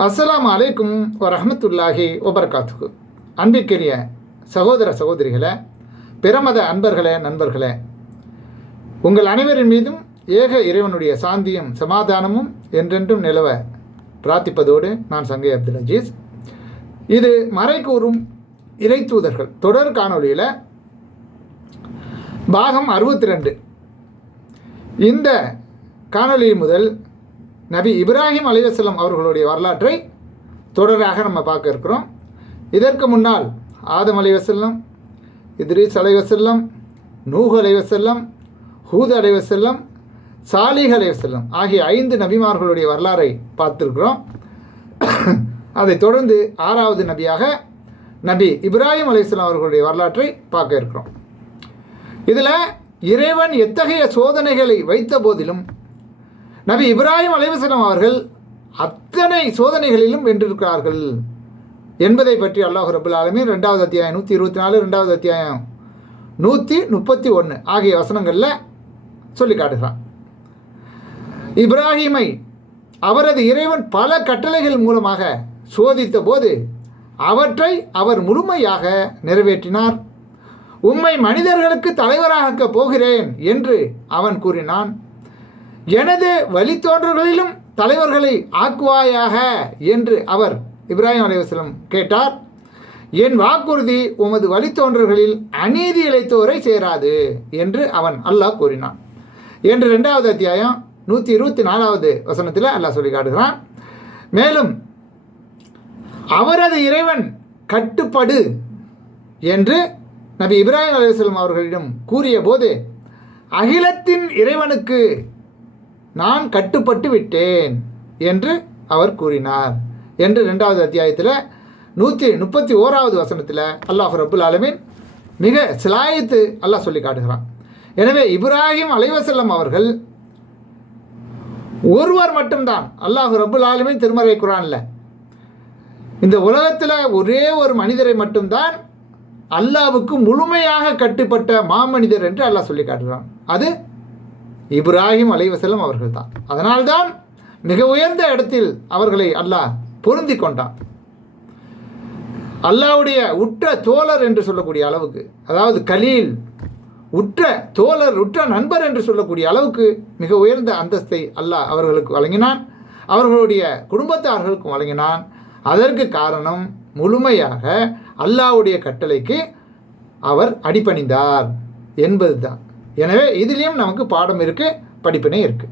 அஸ்ஸலாமு அலைக்கும் வரஹ்மத்துல்லாஹி வபரகாத்துஹு. அன்பிற்குரிய சகோதர சகோதரிகளே, பிரமத அன்பர்களே, நண்பர்களே, உங்கள் அனைவரின் மீதும் ஏக இறைவனுடைய சாந்தியும் சமாதானமும் என்றென்றும் நிலவ பிரார்த்திப்பதோடு நான் சங்கை அப்துல் அஜீஸ். இது மறைக்கூறும் இறை தூதர்கள் தொடர் காணொலியில் பாகம் 62. இந்த காணொலி முதல் நபி இப்ராஹிம் அலைஹிஸ்ஸலாம் அவர்களுடைய வரலாற்றை தொடராக நம்ம பார்க்க இருக்கிறோம். இதற்கு முன்னால் ஆதம் அலைஹிஸ்ஸலாம், இத்ரீஸ் அலைஹிஸ்ஸலாம், நூஹ் அலைஹிஸ்ஸலாம், ஹூத் அலைஹிஸ்ஸலாம், சாலிஹ் அலைஹிஸ்ஸலாம் ஆகிய 5 நபிமார்களுடைய வரலாறை பார்த்துருக்கிறோம். அதைத் தொடர்ந்து 6வது நபியாக நபி இப்ராஹிம் அலைஹிஸ்ஸலாம் அவர்களுடைய வரலாற்றை பார்க்க இருக்கிறோம். இதில் இறைவன் எத்தகைய சோதனைகளை வைத்த போதிலும் நபி இப்ராஹிம் அலைஹிஸ்ஸலாம் அவர்கள் அத்தனை சோதனைகளிலும் வென்றிருக்கிறார்கள் என்பதை பற்றி அல்லாஹ் ரப்பல் ஆலமீன் 2வது அத்தியாயம் 124, 2வது அத்தியாயம் 131 ஆகிய வசனங்களில் சொல்லி காட்டுகிறான். இப்ராஹீமை அவரது இறைவன் பல கட்டளைகள் மூலமாக சோதித்த போது அவற்றை அவர் முழுமையாக நிறைவேற்றினார். உம்மை மனிதர்களுக்கு தலைவராகப் போகிறேன் என்று அவன் கூறினான். எனது வழித்தோன்றல்களிலும் தலைவர்களை ஆக்குவாயாக என்று அவர் இப்ராஹிம் அலைஹிஸ்ஸலாம் கேட்டார். என் வாக்குறுதி உமது வழித்தோன்றல்களில் அநீதி இழைத்தோரை சேராது என்று அவன் அல்லாஹ் கூறினான் என்று 2வது அத்தியாயம் 124வது வசனத்தில் அல்லாஹ் சொல்லி காட்டுகிறான். மேலும் அவரது இறைவன் கட்டுப்படு என்று நபி இப்ராஹிம் அலைஹிஸ்ஸலாம் அவர்களிடம் கூறிய போது அகிலத்தின் இறைவனுக்கு நான் கட்டுப்பட்டு விட்டேன் என்று அவர் கூறினார் என்று 2வது அத்தியாயத்தில் 131வது வசனத்தில் அல்லாஹ் ரப்புல் ஆலமீன் மிக சிலாயித்து அல்லாஹ் சொல்லி காட்டுகிறான். எனவே இப்ராஹிம் அலைஹிஸ்ஸலாம் அவர்கள் ஒருவர் மட்டும்தான். அல்லாஹ் ரப்புல் ஆலமீன் திருமறை குர்ஆனில் இந்த உலகத்தில் ஒரே ஒரு மனிதரை மட்டும்தான் அல்லாஹ்வுக்கு முழுமையாக கட்டுப்பட்ட மாமனிதர் என்று அல்லாஹ் சொல்லி காட்டுகிறான். அது இப்ராஹிம் அலைஹிஸ்ஸலாம் அவர்கள் தான். அதனால்தான் மிக உயர்ந்த இடத்தில் அவர்களை அல்லாஹ் பொருந்தி கொண்டான். அல்லாஹ்வுடைய உற்ற தோழர் என்று சொல்லக்கூடிய அளவுக்கு, அதாவது கலீல், உற்ற தோழர், உற்ற நண்பர் என்று சொல்லக்கூடிய அளவுக்கு மிக உயர்ந்த அந்தஸ்தை அல்லாஹ் அவர்களுக்கு வழங்கினான். அவர்களுடைய குடும்பத்தார்களுக்கும் வழங்கினான். அதற்கு காரணம் முழுமையாக அல்லாஹ்வுடைய கட்டளைக்கு அவர் அடிபணிந்தார் என்பது தான். எனவே இதிலையும் நமக்கு பாடம் இருக்குது, படிப்பினை இருக்குது.